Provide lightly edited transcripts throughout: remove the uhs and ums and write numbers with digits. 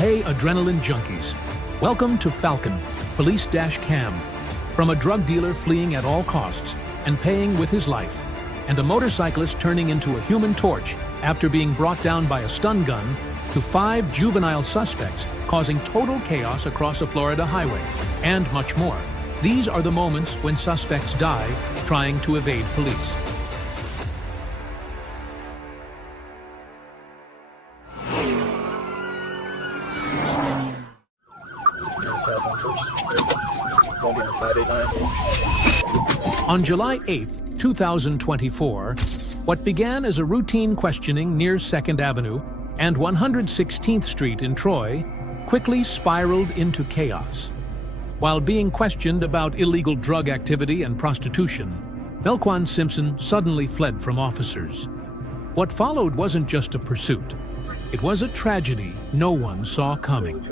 Hey, adrenaline junkies. Welcome to Falcon, Police Dashcam. From a drug dealer fleeing at all costs and paying with his life, and a motorcyclist turning into a human torch after being brought down by a stun gun, to 5 juvenile suspects causing total chaos across a Florida highway, and much more. These are the moments when suspects die trying to evade police. On July 8, 2024, what began as a routine questioning near 2nd Avenue and 116th Street in Troy quickly spiraled into chaos. While being questioned about illegal drug activity and prostitution, Melquan Simpson suddenly fled from officers. What followed wasn't just a pursuit. It was a tragedy no one saw coming.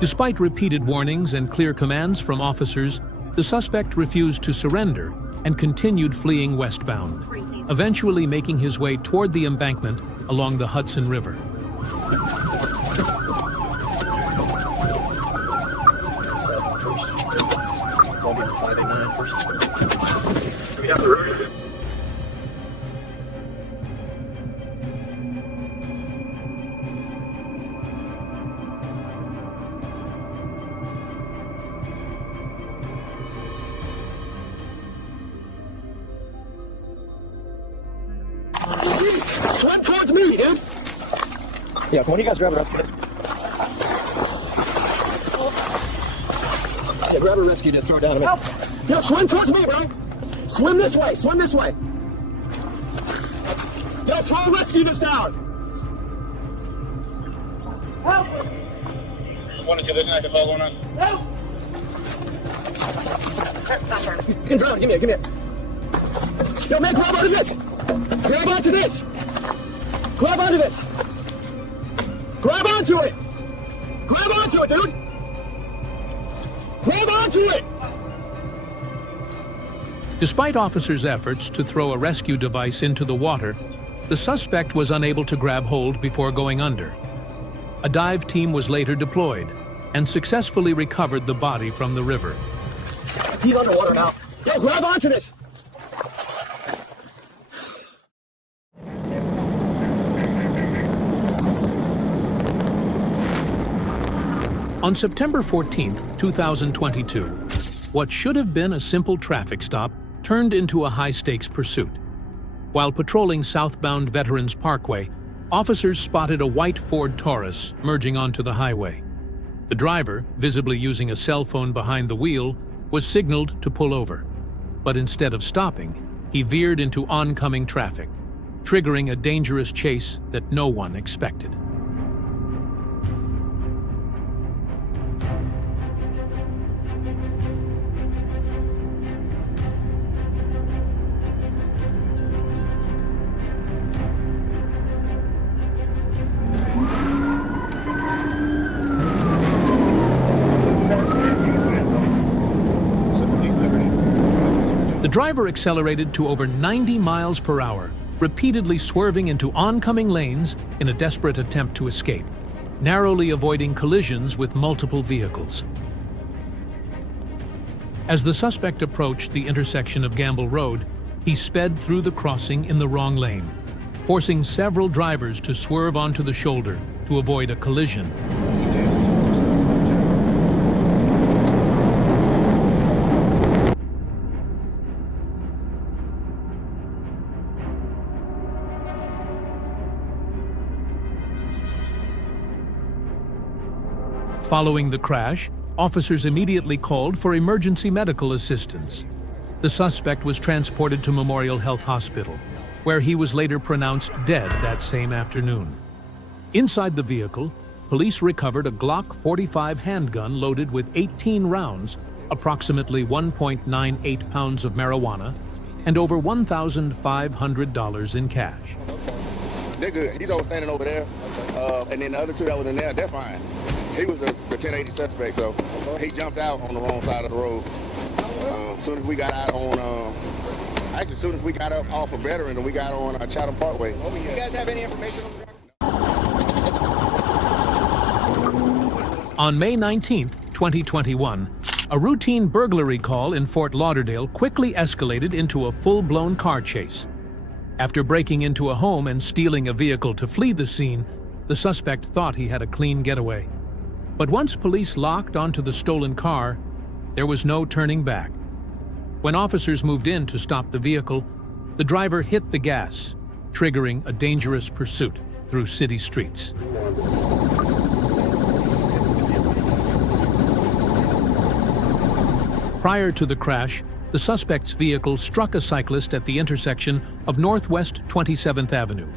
Despite repeated warnings and clear commands from officers, the suspect refused to surrender and continued fleeing westbound, eventually making his way toward the embankment along the Hudson River. Swim towards me, dude! Yeah, come on, you guys grab a rescue disc. Yeah, grab a rescue disc, throw it down a minute. Help! Yo, swim towards me, bro! Swim this way, swim this way! Yo, throw a rescue disc down! Help! One of you looking at the ball going on? Help! You can drown, give me it. Yo, man, grab onto this! Grab onto this! Grab onto this! Grab onto it! Grab onto it, dude! Grab onto it! Despite officers' efforts to throw a rescue device into the water, the suspect was unable to grab hold before going under. A dive team was later deployed and successfully recovered the body from the river. He's underwater now. Yo, grab onto this! On September 14, 2022, what should have been a simple traffic stop turned into a high-stakes pursuit. While patrolling southbound Veterans Parkway, officers spotted a white Ford Taurus merging onto the highway. The driver, visibly using a cell phone behind the wheel, was signaled to pull over. But instead of stopping, he veered into oncoming traffic, triggering a dangerous chase that no one expected. The driver accelerated to over 90 miles per hour, repeatedly swerving into oncoming lanes in a desperate attempt to escape, narrowly avoiding collisions with multiple vehicles. As the suspect approached the intersection of Gamble Road, he sped through the crossing in the wrong lane, forcing several drivers to swerve onto the shoulder to avoid a collision. Following the crash, officers immediately called for emergency medical assistance. The suspect was transported to Memorial Health Hospital, where he was later pronounced dead that same afternoon. Inside the vehicle, police recovered a Glock 45 handgun loaded with 18 rounds, approximately 1.98 pounds of marijuana, and over $1,500 in cash. They're good. He's over standing over there, and then the other two that was in there, they're fine. He was the 1080 suspect, so he jumped out on the wrong side of the road. As soon as we got out on, actually, as soon as we got up off of Veteran and we got on Chatham Parkway. Do you guys have any information on the driver? On May 19, 2021, a routine burglary call in Fort Lauderdale quickly escalated into a full-blown car chase. After breaking into a home and stealing a vehicle to flee the scene, the suspect thought he had a clean getaway. But once police locked onto the stolen car, there was no turning back. When officers moved in to stop the vehicle, the driver hit the gas, triggering a dangerous pursuit through city streets. Prior to the crash, the suspect's vehicle struck a cyclist at the intersection of Northwest 27th Avenue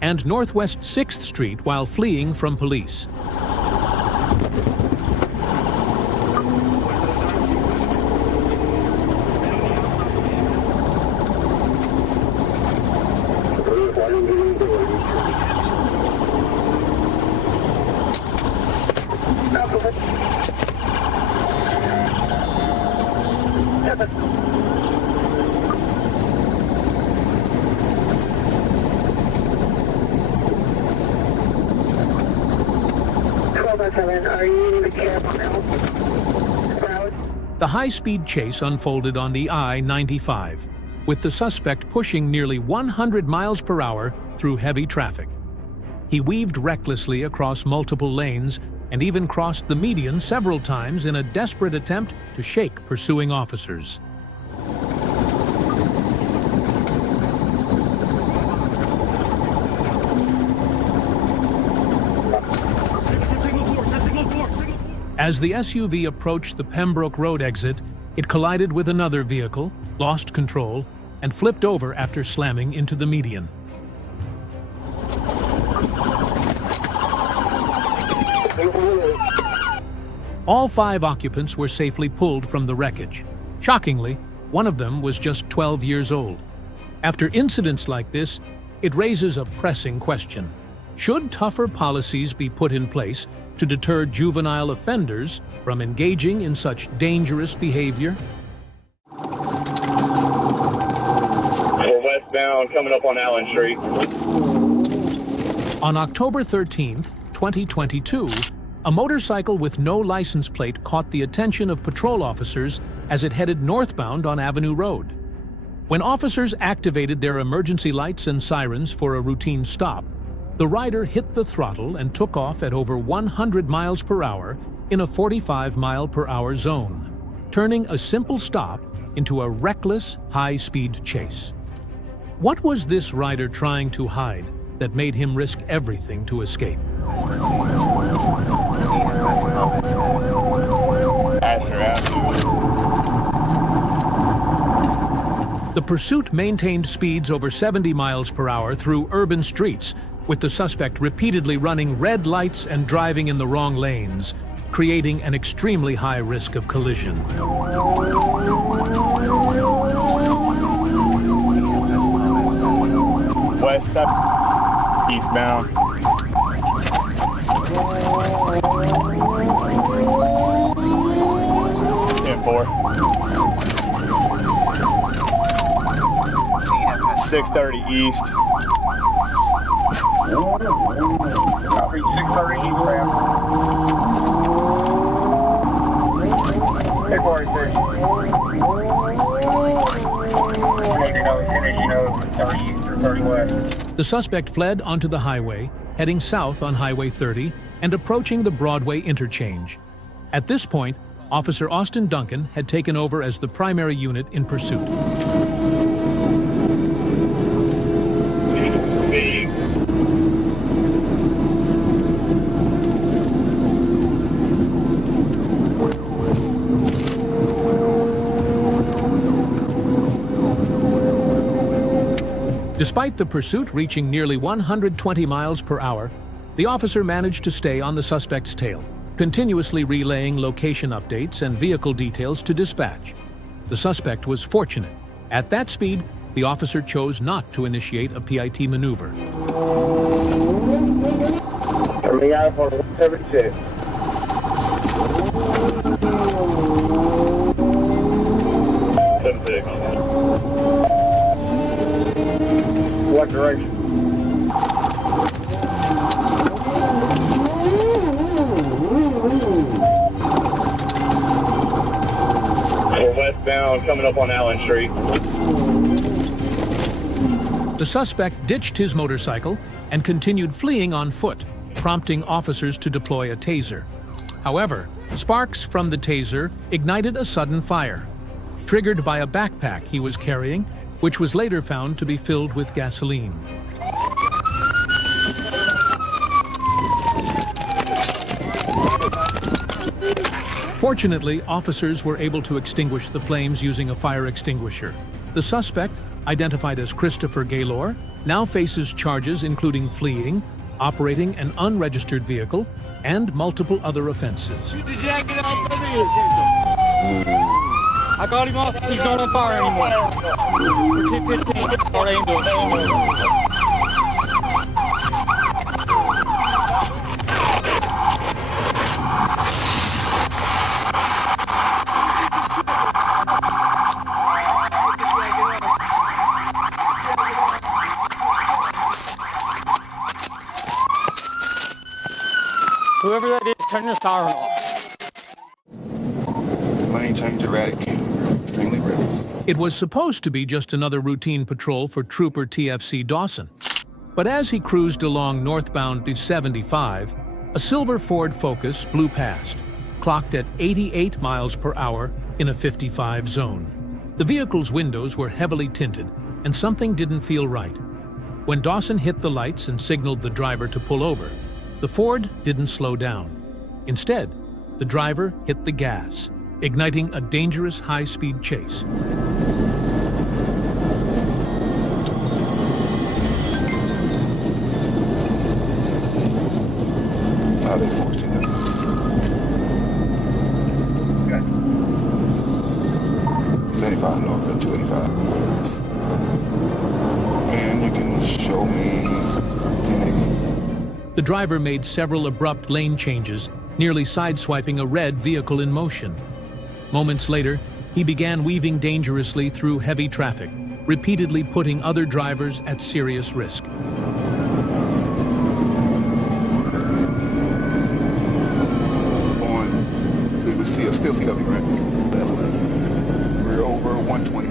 and Northwest 6th Street while fleeing from police. The high-speed chase unfolded on the I-95, with the suspect pushing nearly 100 miles per hour through heavy traffic. He weaved recklessly across multiple lanes and even crossed the median several times in a desperate attempt to shake pursuing officers. As the SUV approached the Pembroke Road exit, it collided with another vehicle, lost control, and flipped over after slamming into the median. All 5 occupants were safely pulled from the wreckage. Shockingly, one of them was just 12 years old. After incidents like this, it raises a pressing question. Should tougher policies be put in place to deter juvenile offenders from engaging in such dangerous behavior? We're westbound, coming up on Allen Street. On October 13, 2022, a motorcycle with no license plate caught the attention of patrol officers as it headed northbound on Avenue Road. When officers activated their emergency lights and sirens for a routine stop, the rider hit the throttle and took off at over 100 miles per hour in a 45-mile-per-hour zone, turning a simple stop into a reckless, high-speed chase. What was this rider trying to hide that made him risk everything to escape? The pursuit maintained speeds over 70 miles per hour through urban streets, with the suspect repeatedly running red lights and driving in the wrong lanes, creating an extremely high risk of collision. West side, eastbound. And 4. 630 east. 630 east, ma'am. 643. The suspect fled onto the highway, heading south on Highway 30 and approaching the Broadway interchange. At this point, Officer Austin Duncan had taken over as the primary unit in pursuit. Despite the pursuit reaching nearly 120 miles per hour, the officer managed to stay on the suspect's tail, continuously relaying location updates and vehicle details to dispatch. The suspect was fortunate. At that speed, the officer chose not to initiate a PIT maneuver. Coming out on 176. northbound coming up on Allen Street. The suspect ditched his motorcycle and continued fleeing on foot, prompting officers to deploy a taser. However, sparks from the taser ignited a sudden fire, triggered by a backpack he was carrying, which was later found to be filled with gasoline. Fortunately, officers were able to extinguish the flames using a fire extinguisher. The suspect, identified as Christopher Gaylor, now faces charges including fleeing, operating an unregistered vehicle, and multiple other offenses. Keep the jacket off of you. I got him off. He's not on fire anymore. We're 215. Start aiming. Whoever that is, turn your siren off. Lane change erratic, extremely reckless. It was supposed to be just another routine patrol for Trooper TFC Dawson. But as he cruised along northbound 75, a silver Ford Focus blew past, clocked at 88 miles per hour in a 55 zone. The vehicle's windows were heavily tinted, and something didn't feel right. When Dawson hit the lights and signaled the driver to pull over, the Ford didn't slow down. Instead, the driver hit the gas, igniting a dangerous high-speed chase. They forced it. Okay. 75 north, 285. Man, you can show me 1080. The driver made several abrupt lane changes, nearly sideswiping a red vehicle in motion. Moments later, he began weaving dangerously through heavy traffic, repeatedly putting other drivers at serious risk. We still CW, right? We're over 120.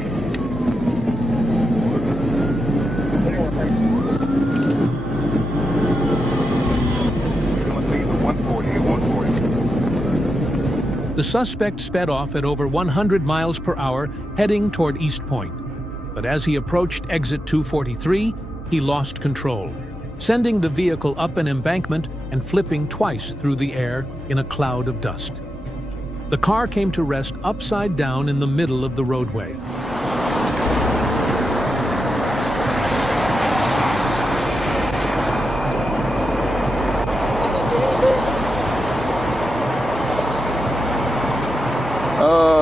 It must be either 140 or 140. The suspect sped off at over 100 miles per hour, heading toward East Point. But as he approached exit 243, he lost control, sending the vehicle up an embankment and flipping twice through the air in a cloud of dust. The car came to rest upside down in the middle of the roadway.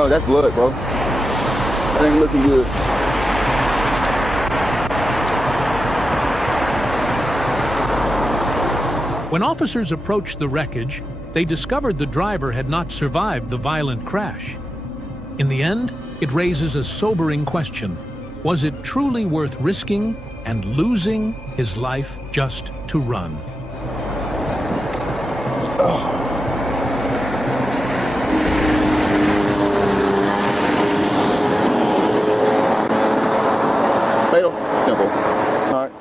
That's blood, bro. That ain't looking good. When officers approached the wreckage, they discovered the driver had not survived the violent crash. In the end, it raises a sobering question. Was it truly worth risking and losing his life just to run? Fatal. Simple. All right.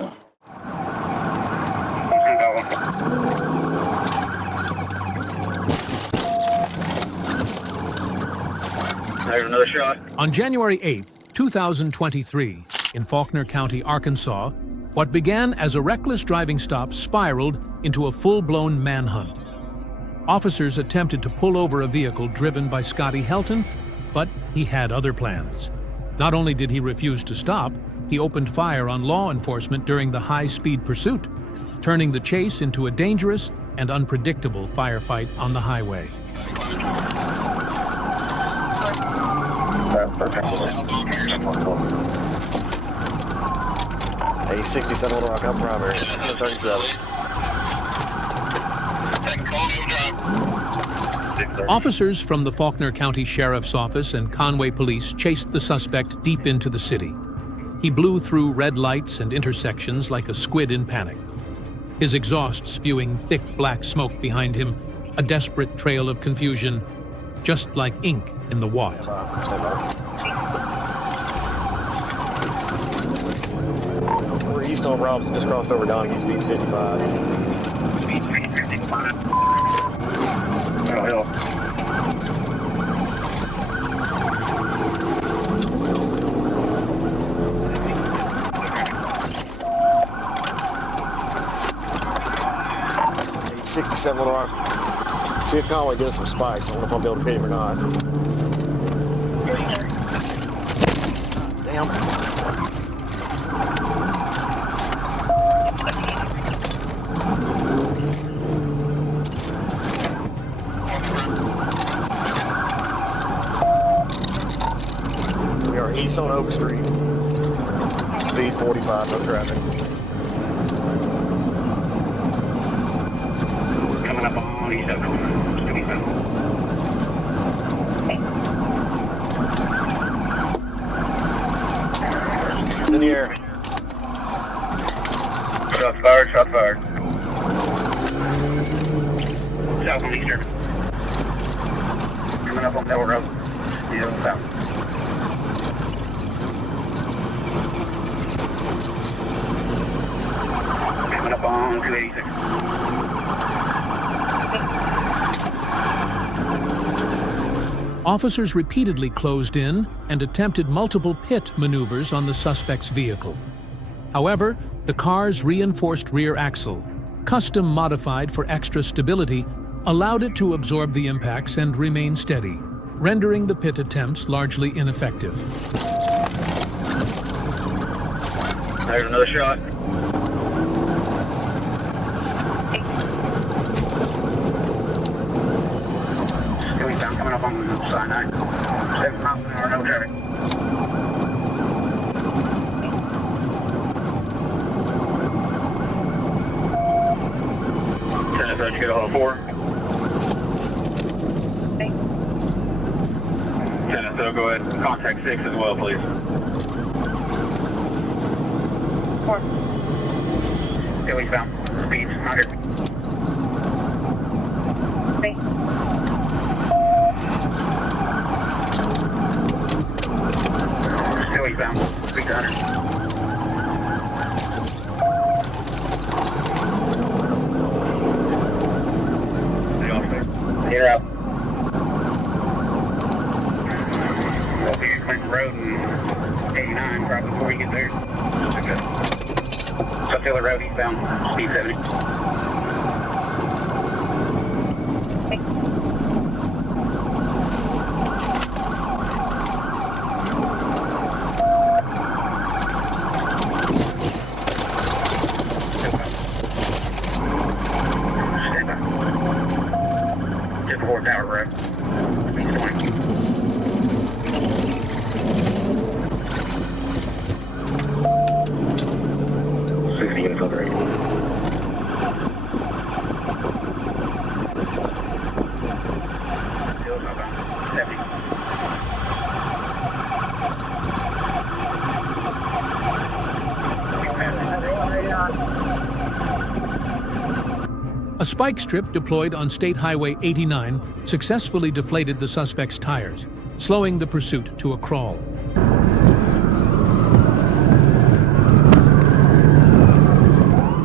There's another shot. On January 8, 2023, in Faulkner County, Arkansas, what began as a reckless driving stop spiraled into a full-blown manhunt. Officers attempted to pull over a vehicle driven by Scotty Helton, but he had other plans. Not only did he refuse to stop, he opened fire on law enforcement during the high-speed pursuit, turning the chase into a dangerous and unpredictable firefight on the highway. Hey, 67 Little Rock, I'm primary. 37. Officers from the Faulkner County Sheriff's Office and Conway Police chased the suspect deep into the city. He blew through red lights and intersections like a squid in panic, his exhaust spewing thick black smoke behind him, a desperate trail of confusion. just like ink in the wad. Stand by. We're east on Robinson, just crossed over Donahue, speed's 55. Speed 55. Oh, hell. $67 Little Rock. Chief Conway did some spikes. I don't know if I'll be able to hit him or not. Damn. We are east on Oak Street. Speed 45, no traffic. Coming up on East Oak. In the air. Shots fired, shots fired. South on Eastern. Coming up on Middle Road. Yeah, south. Coming up on 286. Officers repeatedly closed in and attempted multiple pit maneuvers on the suspect's vehicle. However, the car's reinforced rear axle, custom modified for extra stability, allowed it to absorb the impacts and remain steady, rendering the pit attempts largely ineffective. There's another shot. Coming up on side 9. 7 miles an hour, no traffic. Tennis, did you get a hold of 4? Tennis, so go ahead and contact 6 as well, please. 4. Still eastbound. Speeds 100. Still eastbound. Speeds 100. You're out. We'll be Clinton Road and 89 probably before you get there. Sutilla Road eastbound, speed 70. Just before Tower Road, speed 20. A spike strip deployed on State Highway 89 successfully deflated the suspect's tires, slowing the pursuit to a crawl.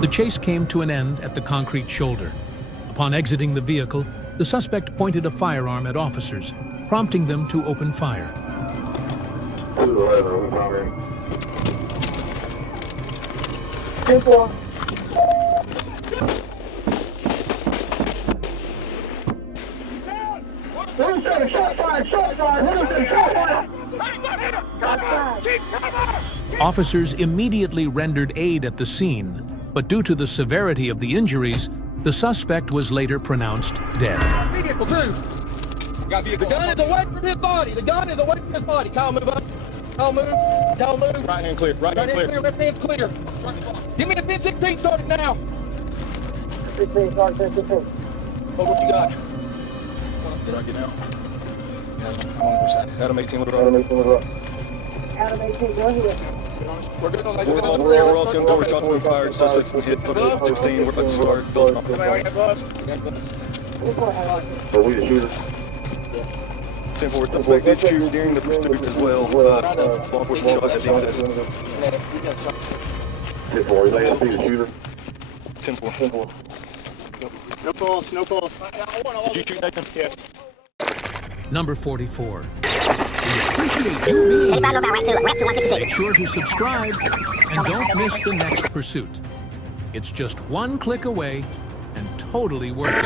The chase came to an end at the concrete shoulder. Upon exiting the vehicle, the suspect pointed a firearm at officers, prompting them to open fire. Officers immediately rendered aid at the scene, but due to the severity of the injuries, the suspect was later pronounced dead. Vehicle, too. The gun is away from his body. The gun is away from his body. Kyle, move up. Kyle, move. Kyle, move. Right hand clear. Right hand clear. Left hand's clear. Give me the 10-16 started now. 16 started, 10-16. What you got? Did I get out? Yeah, I'm on the other side. Adam 18, little rock. Adam 18, go ahead. We're good on that. We're all 10 doors, shots were fired, suspects we hit, 16, we're about to start. Somebody already have gloves? We got gloves. Oh, we the shooters. 10-4 suspect did shoot during the pursuit as well. Law enforcement shot at the end of that. 10-4, you think the shooter? 10-4. No pulse, no pulse. Did you shoot, Nathan? Yes. Number 44. We appreciate you being here. Make sure to subscribe and don't miss the next pursuit. It's just one click away and totally worth it.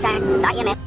Sorry, you missed.